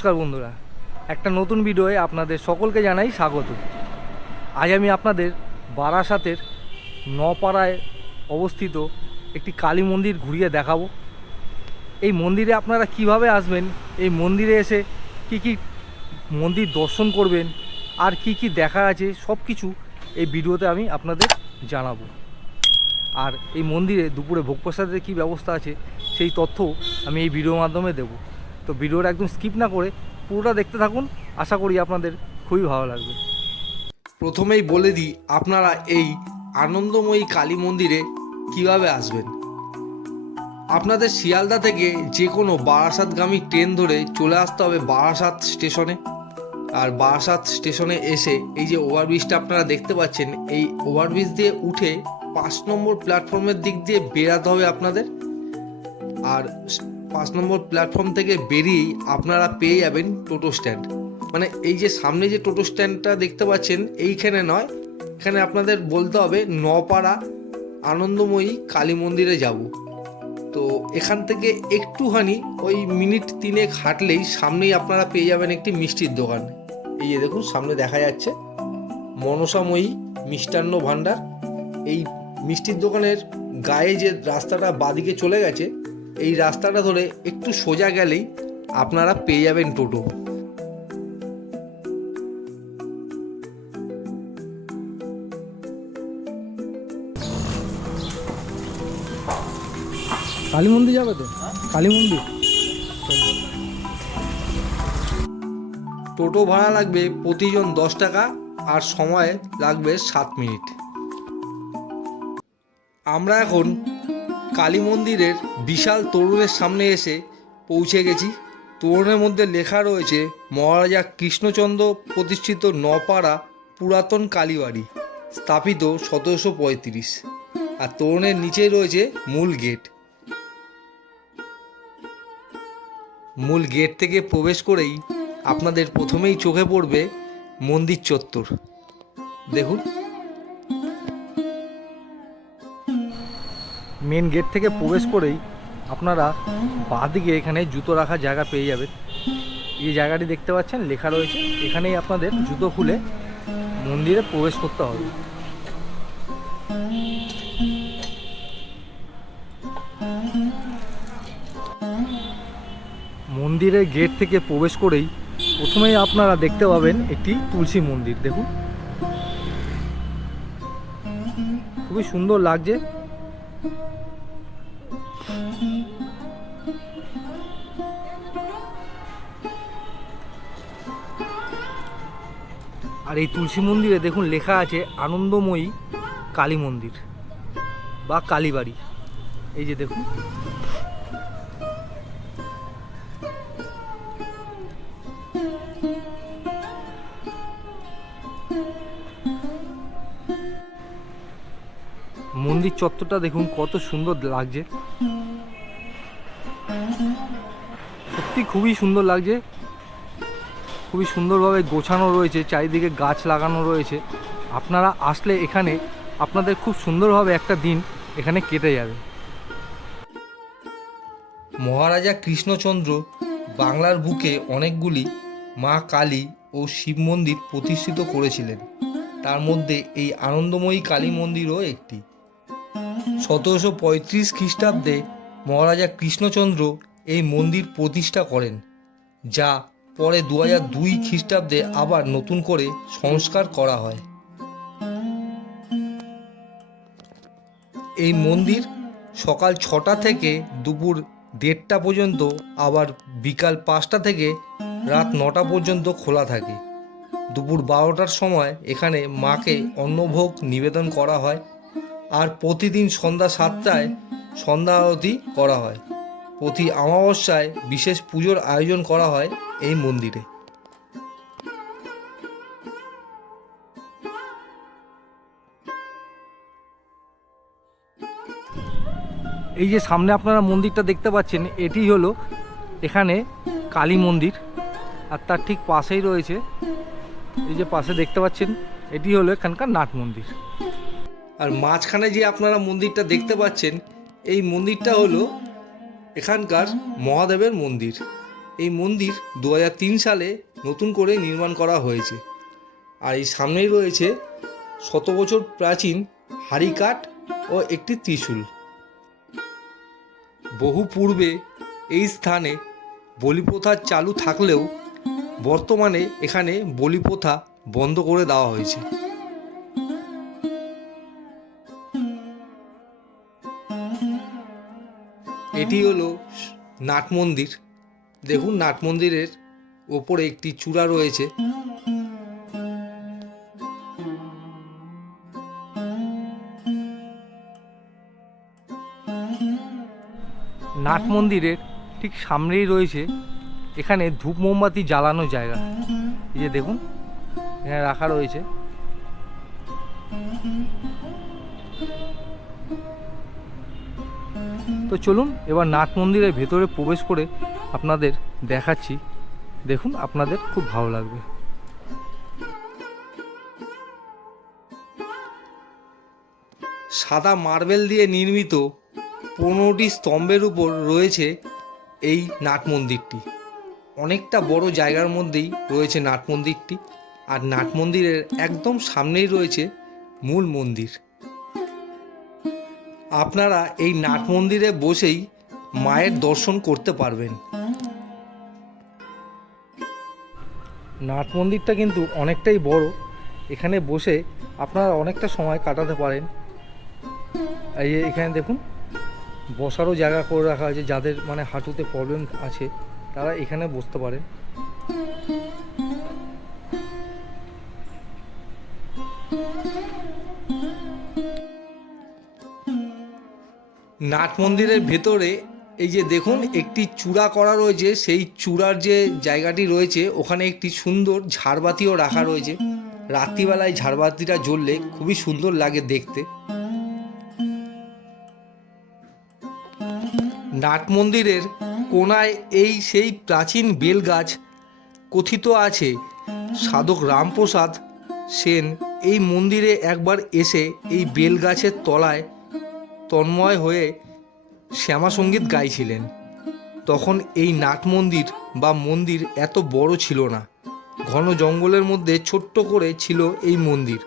নমস্কার বন্ধুরা। একটা নতুন ভিডিওয়ে আপনাদের সকলকে জানাই স্বাগত। আজ আমি আপনাদের বারাসাতের নপাড়ায় অবস্থিত একটি কালী মন্দির ঘুরিয়ে দেখাবো। এই মন্দিরে আপনারা কীভাবে আসবেন, এই মন্দিরে এসে কি কি মন্দির দর্শন করবেন, আর কি কি দেখা আছে সব কিছু এই ভিডিওতে আমি আপনাদের জানাব। আর এই মন্দিরে দুপুরে ভোগ প্রসাদের কী ব্যবস্থা আছে, সেই তথ্য আমি এই ভিডিওর মাধ্যমে দেবো। তো ভিডিওটা একদম স্কিপ না করে পুরোটা দেখতে থাকুন। আশা করি আপনাদের খুবই ভালো লাগবে। প্রথমেই বলে দিই, আপনারা এই আনন্দময়ী কালী মন্দিরে কীভাবে আসবেন? আপনাদের শিয়ালদা থেকে যে কোনো বারাসাতগামী ট্রেন ধরে চলে আসতে হবে বারাসাত স্টেশনে। আর বারাসাত স্টেশনে এসে এই যে ওভারব্রিজটা আপনারা দেখতে পাচ্ছেন, এই ওভারব্রিজ দিয়ে উঠে পাঁচ নম্বর প্ল্যাটফর্মের দিক দিয়ে বেরাতে হবে আপনাদের। আর পাঁচ নম্বর প্ল্যাটফর্ম থেকে বেরিয়েই আপনারা পেয়ে যাবেন টোটো স্ট্যান্ড মানে এই যে সামনে যে টোটো স্ট্যান্ডটা দেখতে পাচ্ছেন, এইখানে নয়, এখানে আপনাদের বলতে হবে নপাড়া আনন্দময়ী কালী মন্দিরে যাব। তো এখান থেকে একটুখানি ওই মিনিট তিনেক হাঁটলেই সামনেই আপনারা পেয়ে যাবেন একটি মিষ্টির দোকান। এই যে দেখুন, সামনে দেখা যাচ্ছে মনসাময়ী মিষ্টান্ন ভাণ্ডার। এই মিষ্টির দোকানের গায়ে যে রাস্তাটা বাদিকে চলে গেছে এই রাস্তাটা ধরে একটু সোজা গেলেই আপনারা পেয়ে যাবেন টোটো। কালী মন্দির যাবে তো? কালী মন্দির। টোটো ভাড়া লাগবে প্রতিজন দশ টাকা আর সময় লাগবে সাত মিনিট। আমরা এখন কালী মন্দিরের বিশাল তরুণের সামনে এসে পৌঁছে গেছি। তরুণের মধ্যে লেখা রয়েছে, মহারাজা কৃষ্ণচন্দ্র প্রতিষ্ঠিত নপাড়া পুরাতন কালীবাড়ি, স্থাপিত সতেরোশো পঁয়ত্রিশ। আর তরুণের নিচেই রয়েছে মূল গেট। মূল গেট থেকে প্রবেশ করেই আপনাদের প্রথমেই চোখে পড়বে মন্দির চত্বর। দেখুন। মেন গেট থেকে প্রবেশ করেই আপনারা বাঁদিকে এখানে জুতো রাখার জায়গা পেয়ে যাবেন। এই জায়গাটি দেখতে পাচ্ছেন, লেখা রয়েছে। এখানেই আপনাদের জুতো খুলে মন্দিরে প্রবেশ করতে হবে। মন্দিরের গেট থেকে প্রবেশ করেই প্রথমেই আপনারা দেখতে পাবেন একটি তুলসী মন্দির। দেখুন। খুবই সুন্দর লাগছে। আর এই তুলসী মন্দিরে দেখুন লেখা আছে আনন্দময়ী কালী মন্দির বা কালীবাড়ি। এই যে দেখুন। মন্দির চত্বরটা দেখুন কত সুন্দর লাগছে। সত্যি খুবই সুন্দর লাগছে। খুবই সুন্দরভাবে গোছানো রয়েছে, চারিদিকে গাছ লাগানো রয়েছে। আপনারা আসলে এখানে আপনাদের খুব সুন্দরভাবে একটা দিন এখানে কেটে যাবে। মহারাজা কৃষ্ণচন্দ্র বাংলার বুকে অনেকগুলি মা কালী ও শিব মন্দির প্রতিষ্ঠিত করেছিলেন। তার মধ্যে এই আনন্দময়ী কালী মন্দিরও একটি। সতেরোশো পঁয়ত্রিশ খ্রিস্টাব্দে মহারাজা কৃষ্ণচন্দ্র এই মন্দির প্রতিষ্ঠা করেন, যা পরে দু হাজার দুই খ্রিস্টাব্দে আবার নতুন করে সংস্কার করা হয়। এই মন্দির সকাল ছটা থেকে দুপুর দেড়টা পর্যন্ত, আবার বিকাল পাঁচটা থেকে রাত নটা পর্যন্ত খোলা থাকে। দুপুর বারোটার সময় এখানে মাকে অন্নভোগ নিবেদন করা হয় আর প্রতিদিন সন্ধ্যা সাতটায় সন্ধ্যা আরতি করা হয়। প্রতি অমাবস্যায় বিশেষ পুজোর আয়োজন করা হয়। এই মন্দিরে। এই যে সামনে আপনারা মন্দিরটা দেখতে পাচ্ছেন এটি হলো এখানে কালী মন্দির আর তার ঠিক পাশেই রয়েছে এই যে পাশে দেখতে পাচ্ছেন এটি হলো এখানকার নাট মন্দির। আর মাঝখানে যে আপনারা মন্দিরটা দেখতে পাচ্ছেন এই মন্দিরটা হলো এখানকার মহাদেবের মন্দির। এই মন্দির দু হাজার তিন সালে নতুন করে নির্মাণ করা হয়েছে। আর এই সামনেই রয়েছে শত বছর প্রাচীন হাড়িকাঠ ও একটি ত্রিশূল। বহু পূর্বে এই স্থানে বলিপ্রথা চালু থাকলেও বর্তমানে এখানে বলিপ্রথা বন্ধ করে দেওয়া হয়েছে। এটি হলো নাট মন্দির। দেখুন নাট মন্দিরের ওপরে একটি চূড়া রয়েছে। নাট মন্দিরের ঠিক সামনেই রয়েছে এখানে ধূপ মোমবাতি জ্বালানোর জায়গা। এই যে দেখুন, এখানে রাখা রয়েছে। তো চলুন, এবার নাট মন্দিরের ভেতরে প্রবেশ করে আপনাদের দেখাচ্ছি। দেখুন, আপনাদের খুব ভালো লাগবে। সাদা মার্বেল দিয়ে নির্মিত পনেরোটি স্তম্ভের উপর রয়েছে এই নাট মন্দিরটি। অনেকটা বড় জায়গার মধ্যেই রয়েছে নাট মন্দিরটি আর নাট মন্দিরের একদম সামনেই রয়েছে মূল মন্দির। আপনারা এই নাট মন্দিরে বসেই মায়ের দর্শন করতে পারবেন। নাট মন্দিরটা কিন্তু অনেকটাই বড়। এখানে বসে আপনারা অনেকটা সময় কাটাতে পারেন। এই এখানে দেখুন বসারও জায়গা করে রাখা আছে যাদের মানে হাঁটুতে প্রবলেম আছে তারা এখানে বসতে পারেন। নাট মন্দিরের ভেতরে এই যে দেখুন একটি চূড়া করা রয়েছে সেই চূড়ার যে জায়গাটি রয়েছে ওখানে একটি সুন্দর ঝাড়বাতিও রাখা রয়েছে। রাত্রিবেলায় ঝাড়বাতিটা জ্বললে খুবই সুন্দর লাগে দেখতে। নাট মন্দিরের কোনায় এই সেই প্রাচীন বেলগাছ কথিত আছে। সাধক রামপ্রসাদ সেন এই মন্দিরে একবার এসে এই বেলগাছের তলায় তন্ময় হয়ে শ্যামা সংগীত গাইছিলেন। তখন এই নাট মন্দির বা মন্দির এত বড় ছিল না। ঘন জঙ্গলের মধ্যে ছোট্ট করে ছিল এই মন্দির।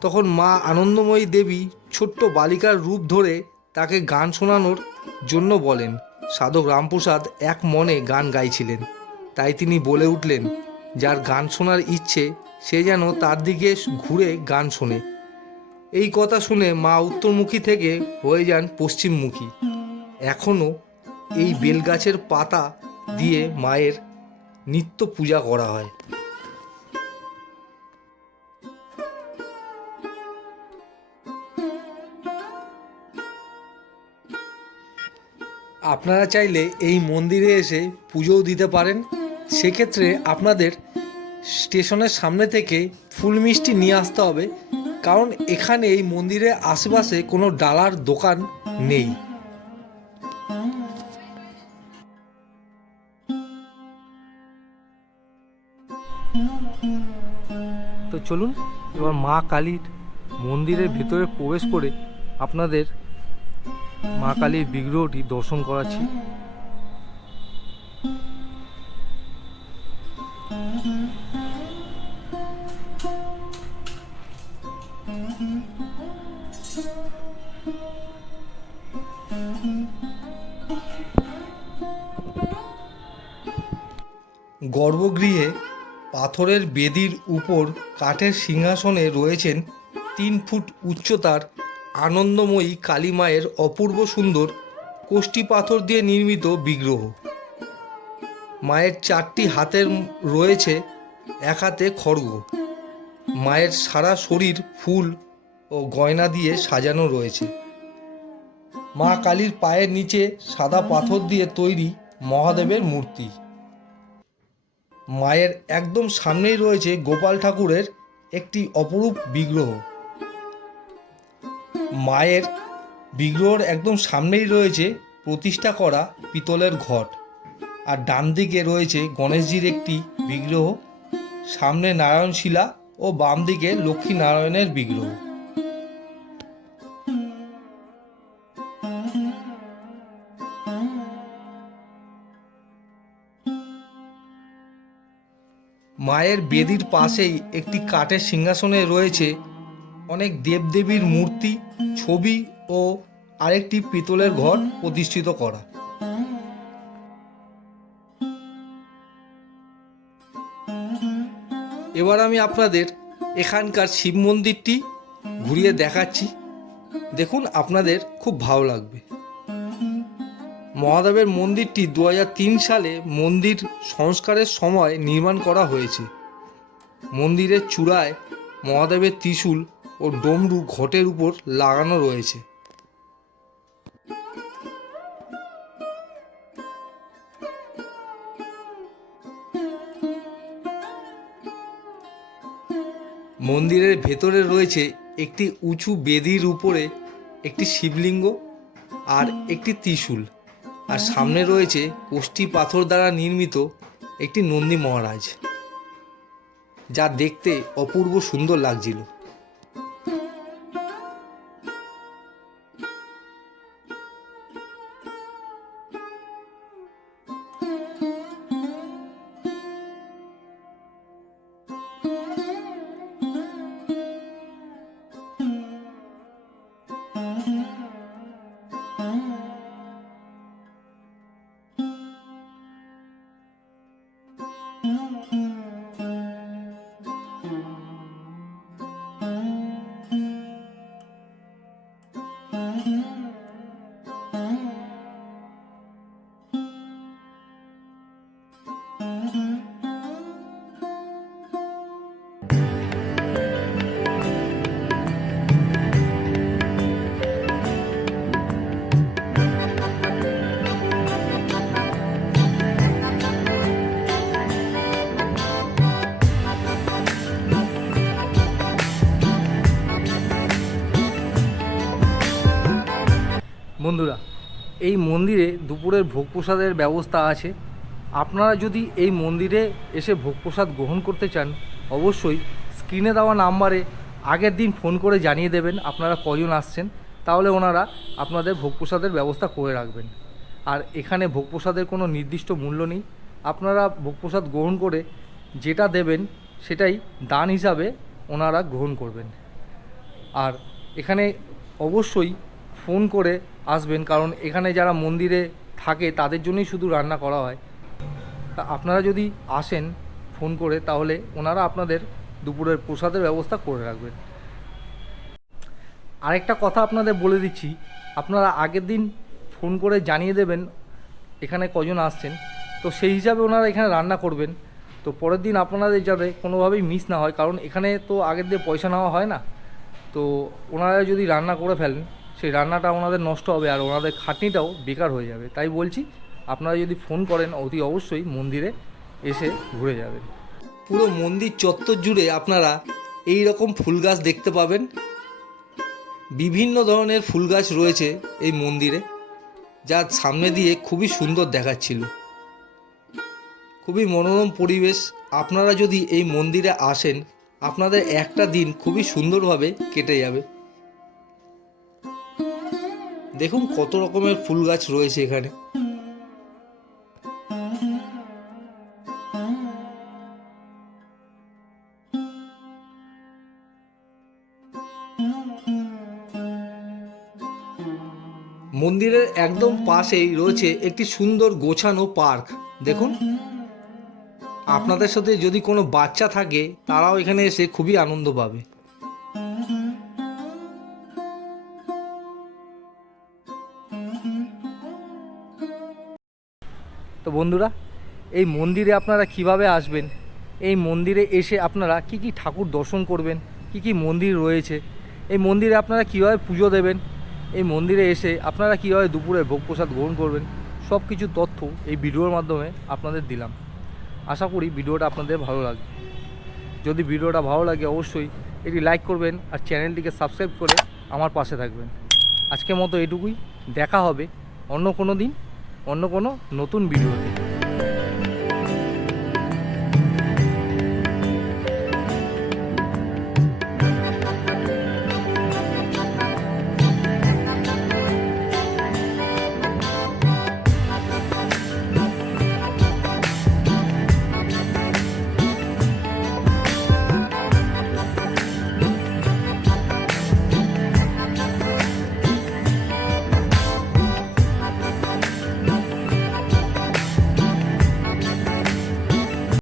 তখন মা আনন্দময়ী দেবী ছোট্ট বালিকার রূপ ধরে তাকে গান শোনানোর জন্য বলেন। সাধক রামপ্রসাদ এক মনে গান গাইছিলেন। তাই তিনি বলে উঠলেন, যার গান শোনার ইচ্ছে, সে যেন তার দিকে ঘুরে গান শোনে। এই কথা শুনে মা উত্তরমুখী থেকে হয়ে যান পশ্চিমমুখী। এখনও এই বেলগাছের পাতা দিয়ে মায়ের নিত্য পূজা করা হয়। আপনারা চাইলে এই মন্দিরে এসে পুজোও দিতে পারেন। সেক্ষেত্রে আপনাদের স্টেশনের সামনে থেকে ফুল মিষ্টি নিয়ে আসতে হবে। কারণ এখানে এই মন্দিরের আশেপাশে কোনো ডালার দোকান নেই। তো চলুন, এবার মা কালীর মন্দিরের ভেতরে প্রবেশ করে আপনাদের মা কালীর বিগ্রহটি দর্শন করাচ্ছি। গর্ভগৃহে পাথরের বেদির উপর কাঠের সিংহাসনে রয়েছেন তিন ফুট উচ্চতার আনন্দময়ী কালী মায়ের অপূর্ব সুন্দর কোষ্টি পাথর দিয়ে নির্মিত বিগ্রহ। মায়ের চারটি হাতের রয়েছে, এক হাতে খড়গ। মায়ের সারা শরীর ফুল ও গয়না দিয়ে সাজানো রয়েছে। মা কালীর পায়ের নিচে সাদা পাথর দিয়ে তৈরি মহাদেবের মূর্তি। মায়ের একদম সামনেই রয়েছে গোপাল ঠাকুরের একটি অপরূপ বিগ্রহ। মায়ের বিগ্রহর একদম সামনেই রয়েছে প্রতিষ্ঠা করা পিতলের ঘট। আর ডান দিকে রয়েছে গণেশজির একটি বিগ্রহ। সামনে নারায়ণশিলা ও বাম দিকে লক্ষ্মী নারায়ণের বিগ্রহ। মায়ের বেদির পাশেই একটি কাঠের সিংহাসনে রয়েছে অনেক দেবদেবীর মূর্তি, ছবি ও আরেকটি পিতলের ঘর প্রতিষ্ঠিত করা। এবার আমি আপনাদের এখানকার শিব মন্দিরটি ঘুরিয়ে দেখাচ্ছি। দেখুন, আপনাদের খুব ভালো লাগবে। মহাদেবের মন্দিরটি দুহাজার তিন সালে মন্দির সংস্কারের সময় নির্মাণ করা হয়েছে। মন্দিরের চূড়ায় মহাদেবের ত্রিশূল ও ডমরু ঘটের উপর লাগানো রয়েছে। মন্দিরের ভেতরে রয়েছে একটি উঁচু বেদির উপরে একটি শিবলিঙ্গ আর একটি ত্রিশূল। আর সামনে রয়েছে কোষ্ঠী পাথর দ্বারা নির্মিত একটি নন্দী মহারাজ, যা দেখতে অপূর্ব সুন্দর লাগছিল। এই মন্দিরে দুপুরের ভোগ প্রসাদের ব্যবস্থা আছে। আপনারা যদি এই মন্দিরে এসে ভোগ প্রসাদ গ্রহণ করতে চান, অবশ্যই স্ক্রিনে দেওয়া নাম্বারে আগের দিন ফোন করে জানিয়ে দেবেন আপনারা কজন আসছেন, তাহলে ওনারা আপনাদের ভোগ প্রসাদের ব্যবস্থা করে রাখবেন। আর এখানে ভোগ প্রসাদের কোনো নির্দিষ্ট মূল্য নেই। আপনারা ভোগ প্রসাদ গ্রহণ করে যেটা দেবেন, সেটাই দান হিসাবে ওনারা গ্রহণ করবেন। আর এখানে অবশ্যই ফোন করে আসবেন, কারণ এখানে যারা মন্দিরে থাকে তাদের জন্যই শুধু রান্না করা হয়। তা আপনারা যদি আসেন ফোন করে, তাহলে ওনারা আপনাদের দুপুরের প্রসাদের ব্যবস্থা করে রাখবেন। আরেকটা কথা আপনাদের বলে দিচ্ছি, আপনারা আগের দিন ফোন করে জানিয়ে দেবেন, এখানে কজন আসছেন। তো সেই হিসাবে ওনারা এখানে রান্না করবেন। তো পরের দিন আপনাদের যাতে কোনোভাবেই মিস না হয়, কারণ এখানে তো আগের দিয়ে পয়সা নেওয়া হয় না। তো ওনারা যদি রান্না করে ফেলেন সেই রান্নাটা ওনাদের নষ্ট হবে আর ওনাদের খাটনিটাও বেকার হয়ে যাবে। তাই বলছি, আপনারা যদি ফোন করেন, অতি অবশ্যই মন্দিরে এসে ঘুরে যাবেন। পুরো মন্দির চত্বর জুড়ে আপনারা এই রকম ফুল গাছ দেখতে পাবেন। বিভিন্ন ধরনের ফুল গাছ রয়েছে এই মন্দিরে, যা সামনে দিয়ে খুবই সুন্দর দেখাচ্ছিল। খুবই মনোরম পরিবেশ। আপনারা যদি এই মন্দিরে আসেন, আপনাদের একটা দিন খুবই সুন্দরভাবে কেটে যাবে। দেখুন কত রকমের ফুল গাছ রয়েছে এখানে। মন্দিরের একদম পাশেই রয়েছে একটি সুন্দর গোছানো পার্ক। দেখুন। আপনাদের সাথে যদি কোনো বাচ্চা থাকে, তারাও এখানে এসে খুবই আনন্দ পাবে। বন্ধুরা, এই মন্দিরে আপনারা কীভাবে আসবেন? এই মন্দিরে এসে আপনারা কি কি ঠাকুর দর্শন করবেন? কি কি মন্দির রয়েছে? এই মন্দিরে আপনারা কীভাবে পুজো দেবেন? এই মন্দিরে এসে আপনারা কীভাবে দুপুরে ভোগ প্রসাদ গ্রহণ করবেন? সব কিছু তথ্য এই ভিডিওর মাধ্যমে আপনাদের দিলাম। আশা করি ভিডিওটা আপনাদের ভালো লাগবে। যদি ভিডিওটা ভালো লাগে অবশ্যই এটি লাইক করবেন আর চ্যানেলটিকে সাবস্ক্রাইব করে আমার পাশে থাকবেন। আজকের মতো এটুকুই। দেখা হবে অন্য কোনো দিন। অন্য কোনো নতুন ভিডিওতে।